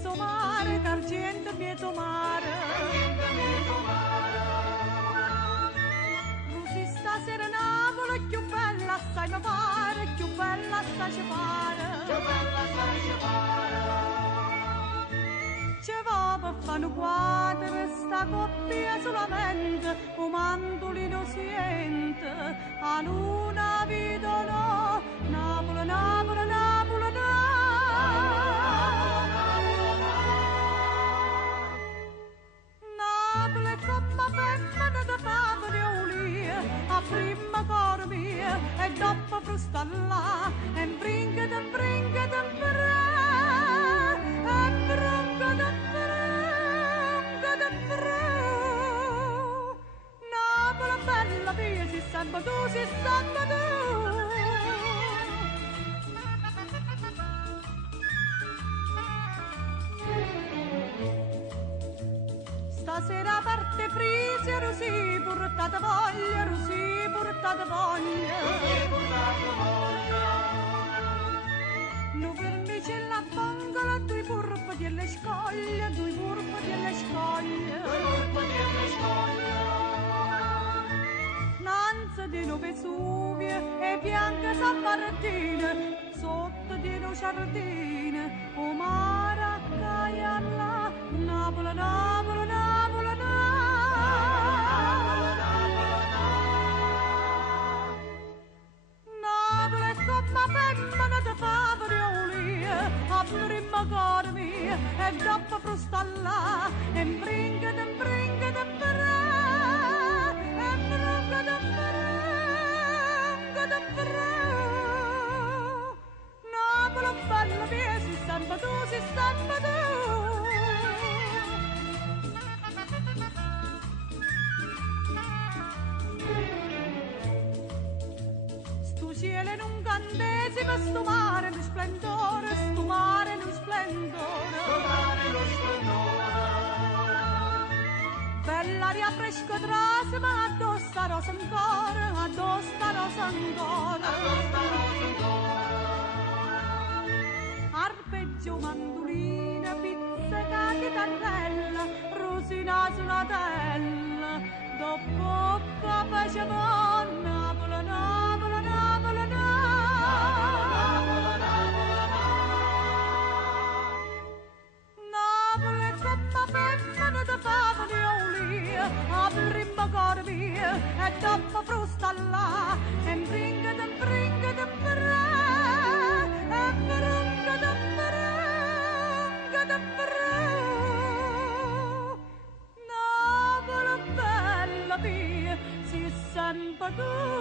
mezzo mare, d'argento mezzo mare. Così stasera Napoli è più bella, assai mi pare, più bella assai ci pare. Più bella assai ci pare. Ci va per fare un quadro, sta coppia solamente, un mandolino siente, a luna vedono, Napoli, Napoli, Napoli, Napoli come femmina da favole, a prima cor mia, e dopo frustalla, e brinca da brinca da brinca. Napoli bella via, si samba tu, si samba tu. Stasera parte frisia, Rosì, portate voglia, Rosì, portate voglia. Non fermici la bongola, due burpe delle scoglie, due burpe delle scoglie. Nanza di no Vesuvio e bianca San Martino, sotto di no giardino, o mare a Caialla, Napoli, Napoli, Napoli, Napoli come femmina da favorioli, a prima cor mia, e dopo frustalla, e brinca da brinca da brinca, e brinca da brinca da brinca. Napoli bella via, si samba tu, si samba tu. Cielo in un incantesimo, sto mare in splendore, sto mare in splendore. Sto mare in splendore. Bell'aria fresca trasima, addossa rosa ancora, addossa rosa ancora. Addossa rosa ancora. Arpeggio mandolina, pizzica chitarrella, rosina suonatella, dopo papà c'è donna, Napoli, Napoli, Napoli, Napoli come femmina da favolioli, a prima cor mia, e dopo frustalla, e brinca da brinca da brinca, e brinca da brinca da brinca. Napoli bella via, si samba tu.